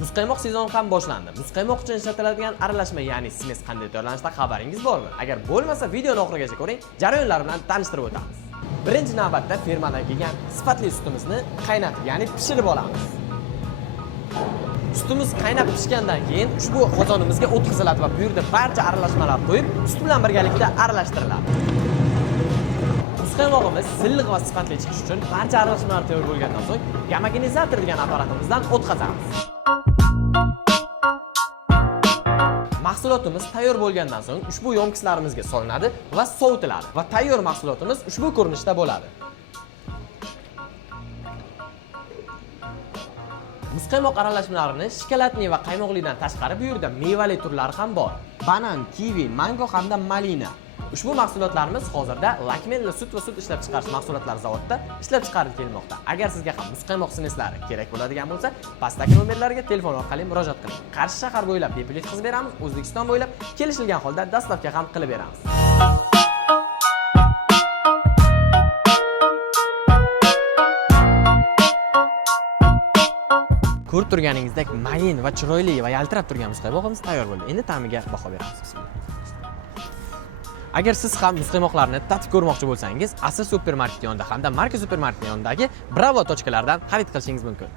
Muzqaymoq sezoni ham boshlandi. Muzqaymoq uchun ishlatiladigan aralashma, ya'ni smes qanday tayyorlanishida xabaringiz bormi? Agar bo'lmasa, videoni oxirigacha ko'ring, jarayonlar bilan tanishtirib o'tamiz. Birinchi navbatda fermadan kelgan sifatli sutimizni qaynatib, ya'ni pishirib olamiz. Sutimiz qaynab pishgandan keyin ushbu qozonimizga o'tkaziladi va bu yerda barcha aralashmalar qo'yib, sut bilan birgalikda aralashtiriladi. Muzqaymog'imiz silliq va sifatli chiqish uchun barcha aralashmalar tayyor bo'lgandan so'ng gomogenizator degan apparatimizdan o'tkazamiz. Mahsulotimiz tayyor bo'lgandan so'ng ushbu yomkislarimizga solinadi va sovitiladi va tayyor mahsulotimiz ushbu ko'rinishda bo'ladi. Muzqaymoq aralashmalarini shokoladli va qaymoqlidan tashqari bu yerda mevali turlari ham bor. Banan, kivi, mango hamda malina. Ushbu mahsulotlarimiz hozirda Lakmella sut va sut ishlab chiqarish mahsulotlari zavodida ishlab chiqarilib kelmoqda. Agar sizga ham muzqaymoq smeslari kerak bo'ladigan bo'lsa, pastdagi nomerlarga telefon orqali murojaat qiling. Qarshi shahar bo'ylab bepul yetkazib beramiz, O'zbekiston bo'ylab kelishilgan holda dastlabki ham qilib beramiz. Ko'rib turganingizdek mayin va chiroyli va yaltirab turgan muzqaymoqimiz tayyor bo'ldi. Endi ta'miga baho beramiz. Agar siz ham muzqaymoqlarni tatib ko'rmoqchi bo'lsangiz, Asr supermarket yonida hamda Marka supermarket yonidagi Bravo tochkalaridan xarid qilishingiz mumkin.